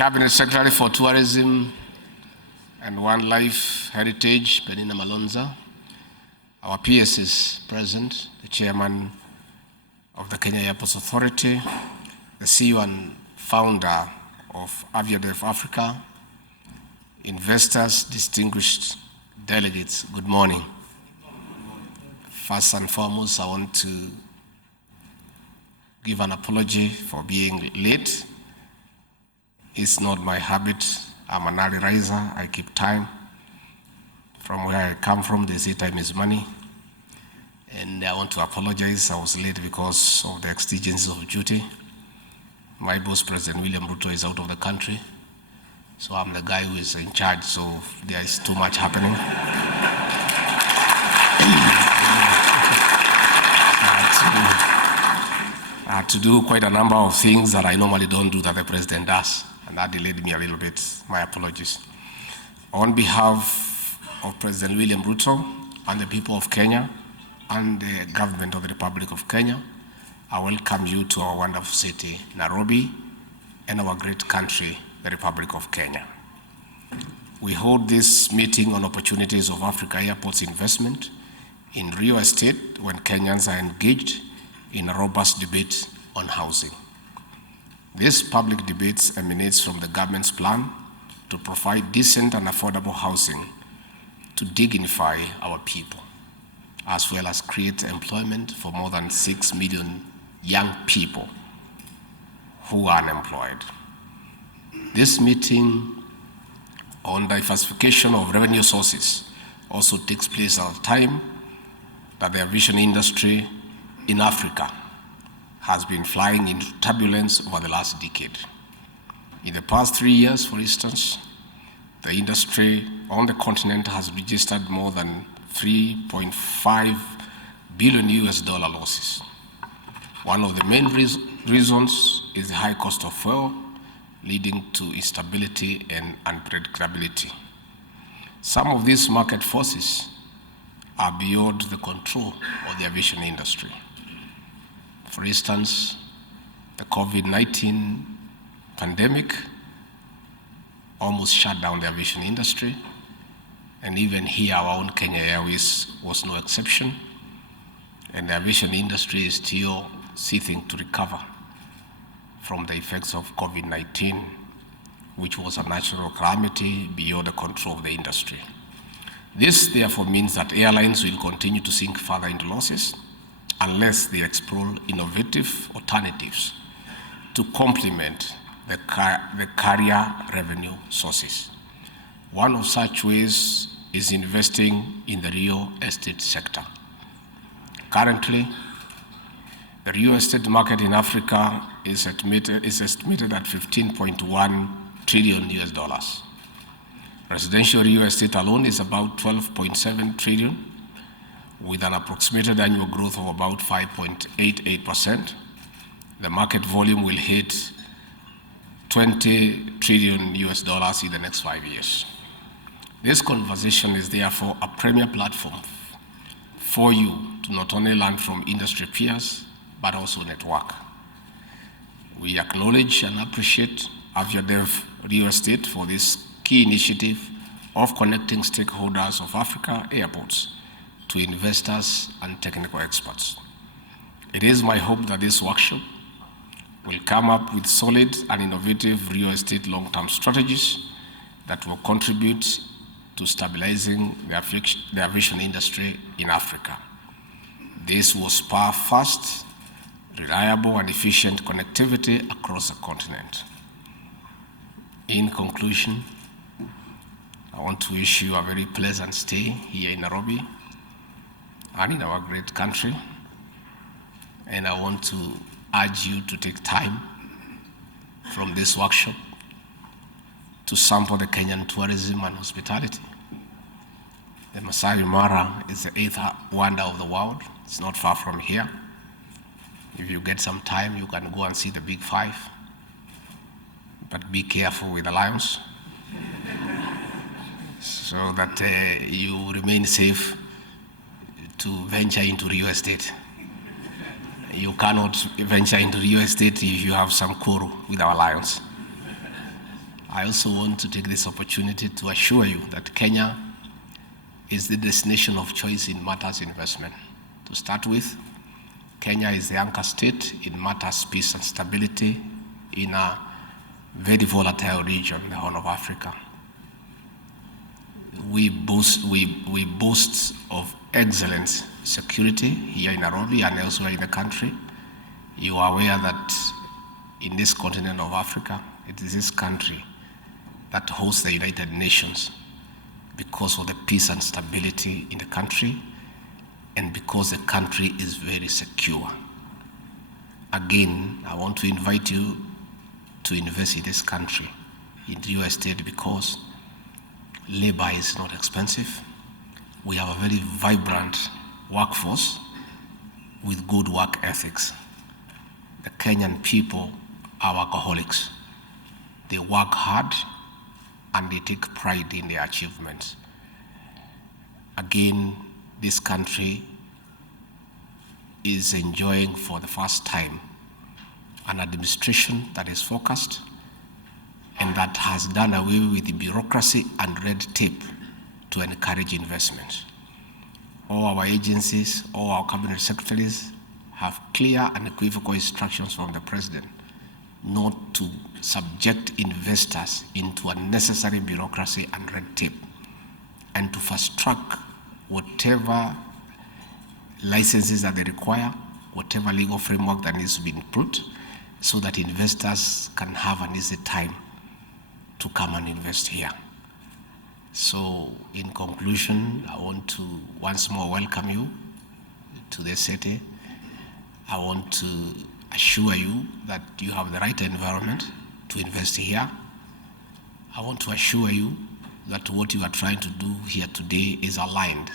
Cabinet Secretary for Tourism and Wildlife Heritage, Penina Malonza. Our PS is present, the Chairman of the Kenya Airports Authority, the CEO and founder of Aviadev Africa, investors, distinguished delegates, good morning. First and foremost, I want to give an apology for being late. It's not my habit. I'm an early riser. I keep time. From where I come from, they say time is money. And I want to apologize. I was late because of the exigencies of duty. My boss, President William Ruto, is out of the country. So I'm the guy who is in charge, so there is too much happening. I had to do quite a number of things that I normally don't do that the president does, and that delayed me a little bit. My apologies. On behalf of President William Ruto and the people of Kenya and the government of the Republic of Kenya, I welcome you to our wonderful city, Nairobi, and our great country, the Republic of Kenya. We hold this meeting on opportunities of Africa Airports investment in real estate when Kenyans are engaged in a robust debate on housing. This public debate emanates from the government's plan to provide decent and affordable housing to dignify our people, as well as create employment for more than 6 million young people who are unemployed. This meeting on diversification of revenue sources also takes place at a time that the aviation industry in Africa has been flying into turbulence over the last decade. In the past 3 years, for instance, the industry on the continent has registered more than $3.5 billion losses. One of the main reasons is the high cost of fuel, leading to instability and unpredictability. Some of these market forces are beyond the control of the aviation industry. For instance, the COVID-19 pandemic almost shut down the aviation industry, and even here our own Kenya Airways was no exception, and the aviation industry is still seeking to recover from the effects of COVID-19, which was a natural calamity beyond the control of the industry. This therefore means that airlines will continue to sink further into losses unless they explore innovative alternatives to complement the carrier revenue sources. One of such ways is investing in the real estate sector. Currently, the real estate market in Africa is estimated at $15.1 trillion. Residential real estate alone is about 12.7 trillion, with an approximated annual growth of about 5.88%. The market volume will hit $20 trillion in the next 5 years. This conversation is therefore a premier platform for you to not only learn from industry peers, but also network. We acknowledge and appreciate Aviadev Real Estate for this key initiative of connecting stakeholders of Africa airports to investors and technical experts. It is my hope that this workshop will come up with solid and innovative real estate long-term strategies that will contribute to stabilizing the aviation industry in Africa. This will spur fast, reliable, and efficient connectivity across the continent. In conclusion, I want to wish you a very pleasant stay here in Nairobi and in our great country. And I want to urge you to take time from this workshop to sample the Kenyan tourism and hospitality. The Masai Mara is the 8th wonder of the world. It's not far from here. If you get some time, you can go and see the Big Five. But be careful with the lions so that you remain safe to venture into real estate. You cannot venture into real estate if you have some quarrel with our lions. I also want to take this opportunity to assure you that Kenya is the destination of choice in matters investment. To start with, Kenya is the anchor state in matters peace and stability in a very volatile region, the Horn of Africa. We boast of excellent security here in Nairobi and elsewhere in the country. You are aware that in this continent of Africa, it is this country that hosts the United Nations because of the peace and stability in the country and because the country is very secure. Again, I want to invite you to invest in this country, in the US state, because labor is not expensive. We have a very vibrant workforce with good work ethics. The Kenyan people are workaholics. They work hard and they take pride in their achievements. Again, this country is enjoying for the first time an administration that is focused and that has done away with the bureaucracy and red tape to encourage investment. All our agencies, all our cabinet secretaries have clear and equivocal instructions from the president not to subject investors into unnecessary bureaucracy and red tape, and to fast track whatever licenses that they require, whatever legal framework that needs to be put, so that investors can have an easy time to come and invest here. So in conclusion, I want to once more welcome you to the city. I want to assure you that you have the right environment to invest here. I want to assure you that what you are trying to do here today is aligned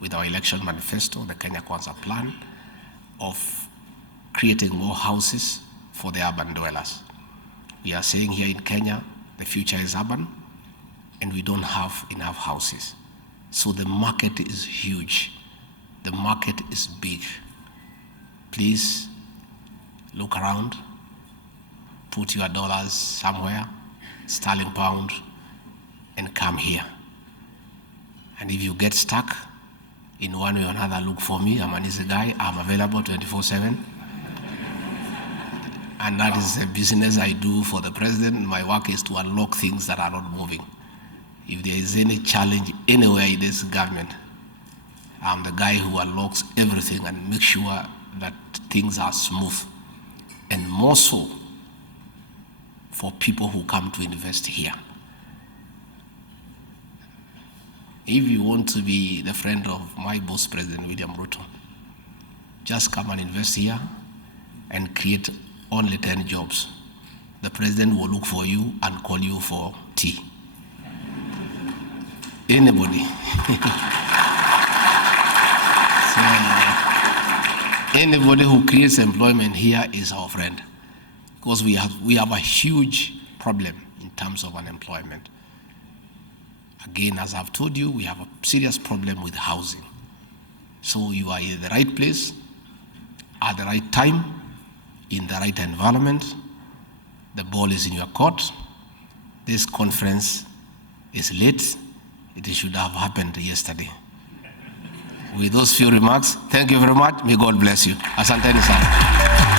with our election manifesto, the Kenya Kwanza plan of creating more houses for the urban dwellers. We are saying here in Kenya, the future is urban, and we don't have enough houses. So the market is huge. The market is big. Please look around, put your dollars somewhere, sterling pound, and come here. And if you get stuck in one way or another, look for me. I'm an easy guy. I'm available 24/7. And that is the business I do for the president. My work is to unlock things that are not moving. If there is any challenge anywhere in this government, I'm the guy who unlocks everything and makes sure that things are smooth. And more so for people who come to invest here. If you want to be the friend of my boss, President William Ruto, just come and invest here and create only 10 jobs. The president will look for you and call you for tea. Anybody. So, anybody who creates employment here is our friend, because we have a huge problem in terms of unemployment. Again, as I've told you, we have a serious problem with housing. So you are in the right place, at the right time, in the right environment. The ball is in your court. This conference is late. It should have happened yesterday. With those few remarks, thank you very much. May God bless you. Asanteni sana.